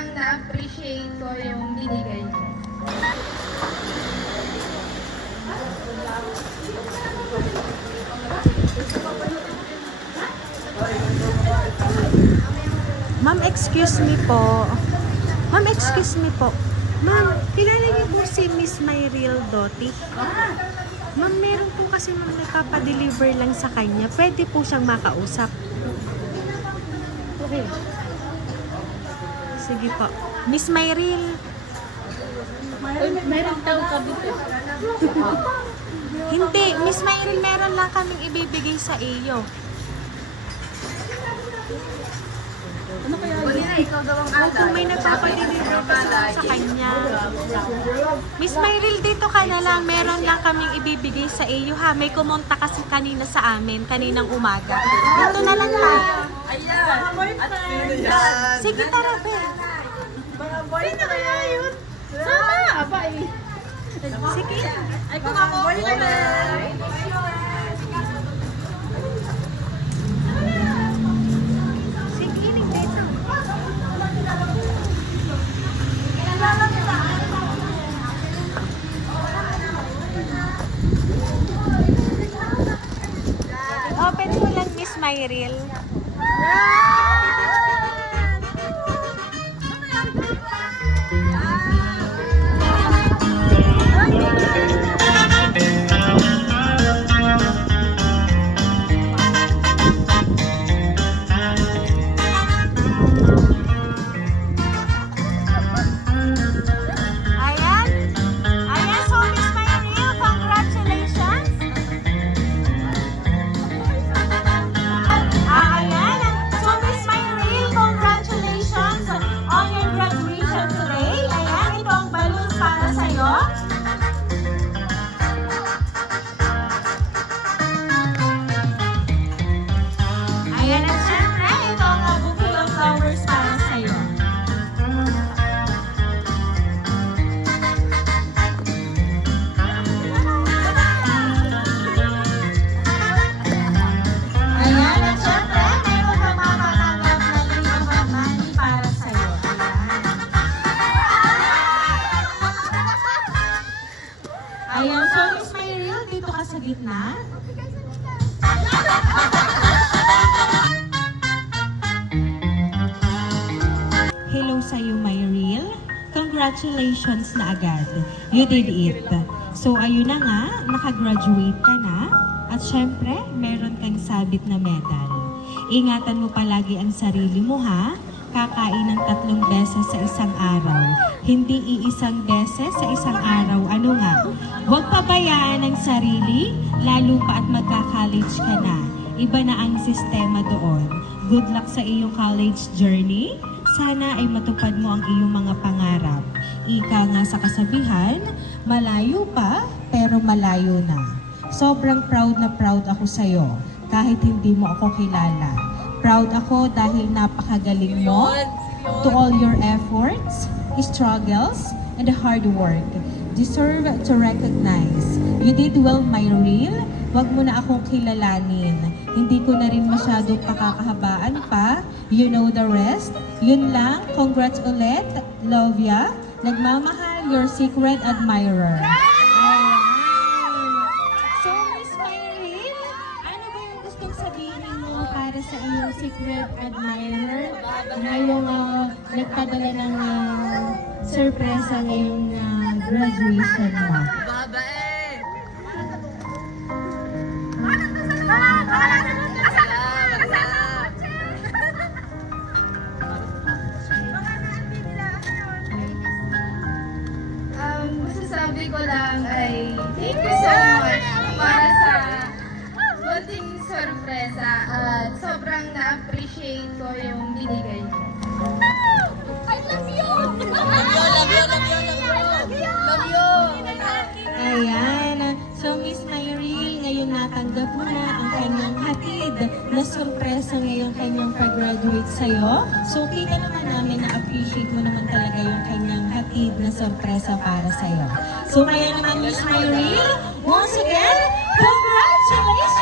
sobrang na-appreciate ko yung binigay mo. Ma'am, excuse me po. Ma'am, excuse me po. Ma'am, kilala niyo po si Miss Mayril Doty? Ma'am, meron po kasi ma'am nagpapadeliver lang sa kanya. Pwede po siyang makausap. Okay. Sige po. Miss Mayril. Meron tao ka dito. Hindi, Miss Mayril, meron lang kaming ibibigay sa iyo. Ano kaya yun? Ikaw gawang alay. Kung may nagpapadeliver kasi sa kanya. Miss Mayril, dito ka na lang. Meron lang kaming ibibigay sa iyo ha. May kumonta kasi kanina sa amin, kaninang umaga. Dito na lang tayo. Ayan. Sige, tara, be. Sino kaya yun? Sama! Aba eh. Sige. Ay, kung ako. Sige, dito. Open mo lang, Miss Mayril. Ayan. Ayan, so Miss Mayril, congratulations. Ayan. So Miss Mayril, congratulations on your graduation today. Ayan, ito ang balloons para sa'yo. Ayan, at syempre, ito ang bouquet of flowers para sa'yo. Ayan, at syempre, meron kang makatanggap na libreng money para sa'yo. Ayan, so Miss Mayril, dito ka sa gitna. Hello sa'yo, Mayril. Congratulations na agad. You did it. So, ayun na nga, nakagraduate ka na. At syempre, meron kang sabit na medal. Ingatan mo palagi ang sarili mo, ha? Kakain ng 3 beses sa isang araw. Hindi iisang beses sa isang araw. Ano nga? Huwag pabayaan ang sarili, lalo pa at magka-college ka na. Iba na ang sistema doon. Good luck sa iyong college journey. Sana ay matupad mo ang iyong mga pangarap. Ika nga sa kasabihan, malayo pa, pero malayo na. Sobrang proud na proud ako sa'yo, kahit hindi mo ako kilala. Proud ako dahil napakagaling mo. To all your efforts, struggles, and hard work, deserve to recognize. You did well, Mayril. Huwag mo na akong kilalanin. Hindi ko na rin masyado pakakahabaan pa. You know the rest. Yun lang. Congrats ulit. Love ya. Nagmamahal, your secret admirer. Ayan. So, Miss Mayril, ano ba yung gustong sabihin mo para sa iyong secret admirer? Ngayong nagpadala ng sorpresa ngayong graduation mo. Masasabi ko lang ay thank you so much para sa munting sorpresa at sobrang na-appreciate ko yung binigay mo. I love you! Love you! Ayan. So, Miss Mayril, ngayon natanggap mo na ang kanyang hatid na sorpresa ngayong kanyang pag-graduate sa'yo. So, kita naman namin na appreciate mo naman talaga yung kanyang hatid na sorpresa para sa'yo. So, kaya naman, Miss Mayril, once again, congratulations!